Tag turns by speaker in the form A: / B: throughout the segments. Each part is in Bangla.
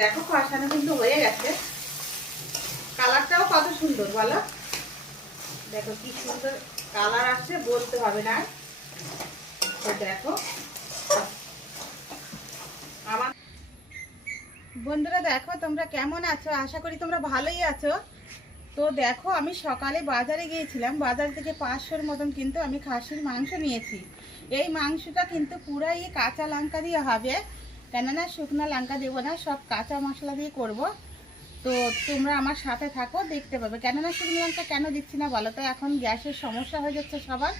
A: দেখো কষানো কিন্তু হয়ে গেছে। কালারটাও কত সুন্দর বলো? দেখো কি সুন্দর কালার আসছে, বলতে হবে না দেখো। বন্ধুরা দেখো, তোমরা কেমন আছো? আশা করি তোমরা ভালোই আছো। তো দেখো, আমি সকালে বাজারে গিয়েছিলাম। বাজার থেকে পাঁচশোর মতন কিন্তু আমি খাসির মাংস নিয়েছি। এই মাংসটা কিন্তু পুরাই কাঁচা লঙ্কা দিয়ে হবে। কেননা শুকনো লঙ্কা দেবো না, সব কাঁচা মশলা দিয়ে করব। তো তোমরা আমার সাথে থাকো, দেখতে পাবে। কেননা শুকনো লঙ্কা কেন দিচ্ছি না বলো তো? এখন গ্যাসের সমস্যা হয়ে যাচ্ছে সবার।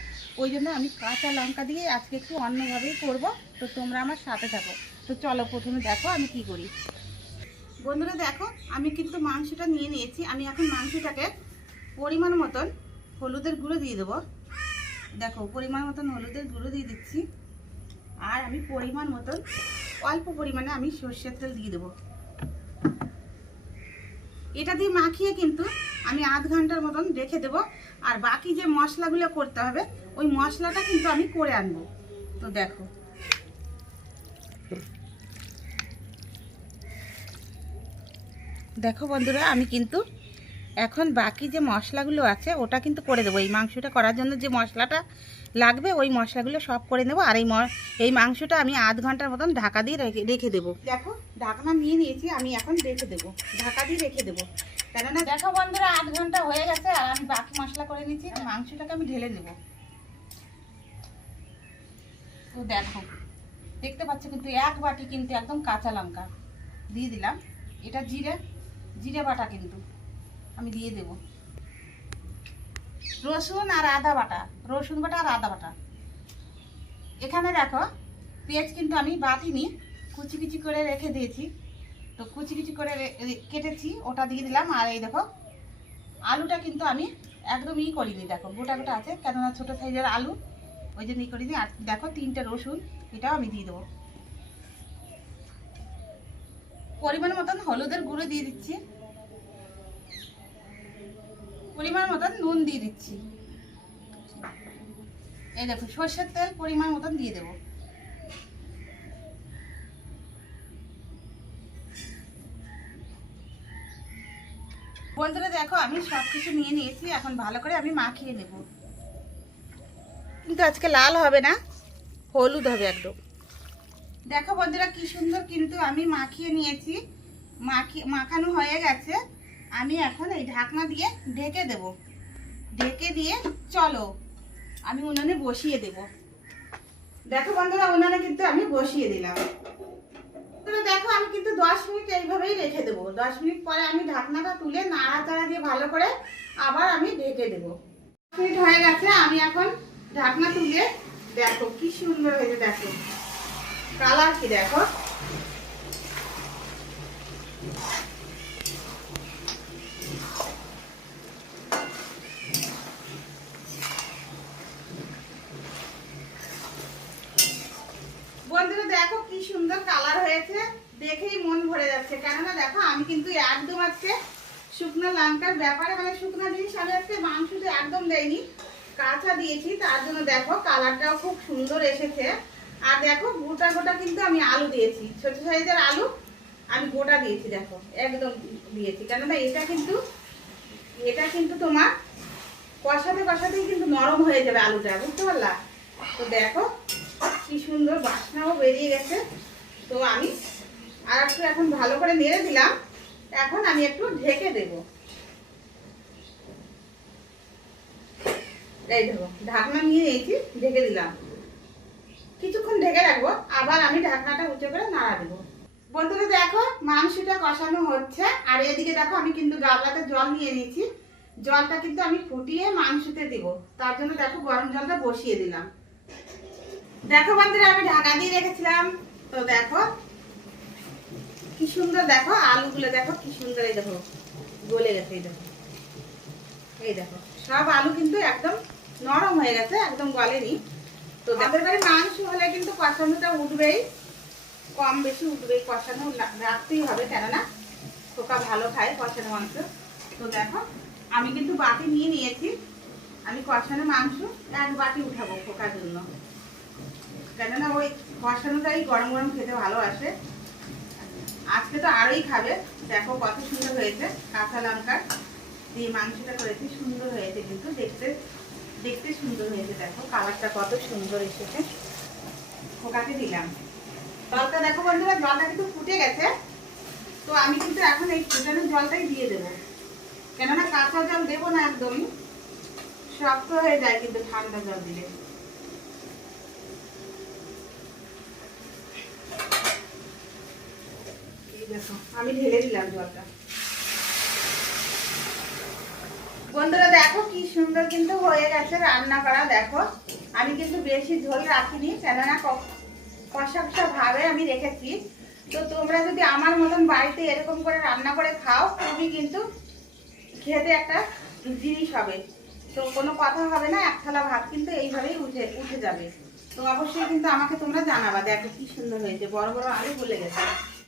A: ওই জন্য আমি কাঁচা লঙ্কা দিয়ে আজকে একটু অন্যভাবেই করব। তো তোমরা আমার সাথে থাকো। তো চলো প্রথমে দেখো আমি কি করি। বন্ধুরা দেখো, আমি কিন্তু মাংসটা নিয়ে নিয়েছি। আমি এখন মাংসটাকে পরিমাণ মতন হলুদের গুঁড়ো দিয়ে দেবো। দেখো, পরিমাণ মতন হলুদের গুঁড়ো দিয়ে দিচ্ছি। আর আমি পরিমাণ মতন অল্প পরিমাণে আমি সর্ষের তেল দিয়ে দেবো। এটা দিয়ে মাখিয়ে কিন্তু আমি আধ ঘণ্টার মতন রেখে দেবো। আর বাকি যে মশলাগুলো করতে হবে, ওই মশলাটা কিন্তু আমি করে আনব। তো দেখো। দেখো বন্ধুরা, আমি কিন্তু এখন বাকি যে মশলাগুলো আছে, ওটা কিন্তু করে দেবো। এই মাংসটা করার জন্য যে মশলাটা লাগবে, ওই মশলাগুলো সব করে নেব। আর এই এই মাংসটা আমি আধ ঘণ্টার মতন ঢাকা দিয়ে রেখে রেখে দেবো। দেখো, ঢাকনা নিয়ে নিয়েছি, আমি এখন রেখে দেবো। ঢাকা দিয়ে রেখে দেবো। কেননা দেখো বন্ধুরা, আধ ঘণ্টা হয়ে গেছে, আর আমি বাকি মশলা করে নিয়েছি মাংসটাকে আমি ঢেলে নেব। তো দেখো, দেখতে পাচ্ছ কিন্তু এক বাটি কিন্তু একদম কাঁচা লঙ্কা। দিয়ে দিলাম। এটা জিরে জিরে বাটা কিন্তু। আমি দিয়ে দেব। রসুন আর আদা বাটা, রসুন বাটা আর আদা বাটা। এখানে দেখো, পেঁয়াজ কিন্তু আমি বাটিনি, কুচি কুচি করে রেখে দিয়েছি। তো কুচি কুচি করে কেটেছি, ওটা দিয়ে দিলাম। আর এই দেখো, আলুটা কিন্তু আমি একদম ই করিনি। দেখো, গোটা গোটা আছে, কেননা ছোটো সাইজের আলু, ওই জন্য ই করিনি। আর দেখো, তিনটে রসুন, এটাও আমি দিয়ে দেবো। পরিমাণ মতন হলুদের গুঁড়ো দিয়ে দিচ্ছি। পরিমাণ মতন নুন দিয়ে দিচ্ছি। এই দেখো, সর্ষের তেল পরিমাণ মতন দিয়ে দেবো। বন্ধুরা দেখো, আমি সব কিছু নিয়ে নিয়েছি, এখন ভালো করে আমি মাখিয়ে নেব। কিন্তু আজকে লাল হবে না, হলুদ হবে একদম। দেখো বন্ধুরা, কি সুন্দর কিন্তু আমি মাখিয়ে নিয়েছি। মাখিয়ে মাখানো হয়ে গেছে। আমি এখন এই ঢাকনা দিয়ে ঢেকে দেব। ঢেকে দিয়ে চলো, আমি উনানে বসিয়ে দেব। দেখো বন্ধুরা, উনানে কিন্তু আমি বসিয়ে দিলাম। বন্ধুরা দেখো, আমি কিন্তু দশ মিনিট এইভাবেই রেখে দেবো। দশ মিনিট পরে আমি ঢাকনাটা তুলে নাড়াচাড়া দিয়ে ভালো করে আবার আমি ঢেকে দেবো। দশ মিনিট হয়ে গেছে, আমি এখন ঢাকনা তুলে দেখো কি সুন্দর হয়েছে, দেখো। কালার কি দেখো বন্ধুরা দেখো কি সুন্দর কালার হয়েছে। দেখেই মন ভরে যাচ্ছে। কেননা দেখো, আমি কিন্তু একদম আজকে শুকনো লঙ্কার ব্যাপারে মানে শুকনো জিনিস আমি আজকে মাংসতে একদম দেয়নি কাঁচা দিয়েছি, তার জন্য দেখো কালারটাও খুব সুন্দর এসেছে। আর দেখো, গোটা গোটা কিন্তু আমি আলু দিয়েছি। ছোট সাইজের আলু আমি গোটা দিয়েছি, দেখো, একদম দিয়েছি। কেননা এটা কিন্তু এটা কিন্তু তোমার কষাতে কষাতেই কিন্তু নরম হয়ে যাবে আলুটা, বুঝতে পারলা? তো দেখো কি সুন্দর বাসনাও বেরিয়ে গেছে। তো আমি আর একটু এখন ভালো করে নেড়ে দিলাম। এখন আমি একটু ঢেকে দেব। এই দেখো, ঢাকনা নিয়ে নিয়েছি, ঢেকে দিলাম। কিছুক্ষণ ঢেকে রাখব, আবার আমি ঢাকনাটা উঁচু করে নাড়া দেবো। বন্ধুরা দেখো, মাংসটা কষানো হচ্ছে। আর এদিকে দেখো, আমি কিন্তু গাবলাতে জল নিয়ে নিয়েছি। জলটা কিন্তু আমি ফুটিয়ে মাংসতে দিব। তার জন্য দেখো, গরম জলটা বসিয়ে দিলাম। দেখো বন্ধুরা, আমি ঢাকা দিয়ে রেখেছিলাম। তো দেখো, কি সুন্দর দেখো, আলুগুলো দেখো, কি সুন্দর এই দেখো, গলে গেছে এই দেখো। এই দেখো, সব আলু কিন্তু একদম নরম হয়ে গেছে, একদম গলেনি। তো আমাদের বাড়ি মাংস হলে কিন্তু কষানোটা উঠবেই, কম বেশি উঠবেই, কষানো রাখতেই হবে, কেননা খোকা ভালো খায় কষানো মাংস। তো দেখো, আমি কিন্তু বাটি নিয়ে নিয়েছি, আমি কষানো মাংস এক বাটি উঠাবো খোকার জন্য। কেননা ওই কষানোটাই গরম গরম খেতে ভালোবাসে। আজকে তো আরোই খাবে। দেখো কত সুন্দর হয়েছে। কাঁচা লঙ্কা দিয়ে মাংসটা করেছি, সুন্দর হয়েছে কিন্তু। দেখতে দেখতে সুন্দর হয়েছে, দেখো। কালারটা কত সুন্দর এসেছে। ওকাকে দিলাম। জলটা দেখো বন্ধুরা, জলটা কিন্তু ফুটে গেছে। তো আমি কিন্তু এখন এই ফুটানো জলটাই দিয়ে দেবো। কেননা কাঁচা জল দেবো না একদমই। শক্ত হয়ে যায় কিন্তু ঠান্ডা জল দিলে। দেখো, আমি ঢেলে দিলাম জলটা। বন্ধুরা, দেখো কি সুন্দর কিন্তু হয়ে গেছে রান্না করা, দেখো। আমি কিন্তু বেশি ঝোল রাখিনি, কেননা কষা কষা ভাবে আমি রেখেছি। তো তোমরা যদি আমার মতন বাড়িতে এরকম করে রান্না করে খাও তুমি কিন্তু খেতে একটা জিনিস হবে। তো কোনো কথা হবে না, এক থালা ভাত কিন্তু এইভাবেই উঠে উঠে যাবে। তো অবশ্যই কিন্তু আমাকে তোমরা জানাবা, দেখো কি সুন্দর হয়েছে, বড় বড় আলু বলে গেছে।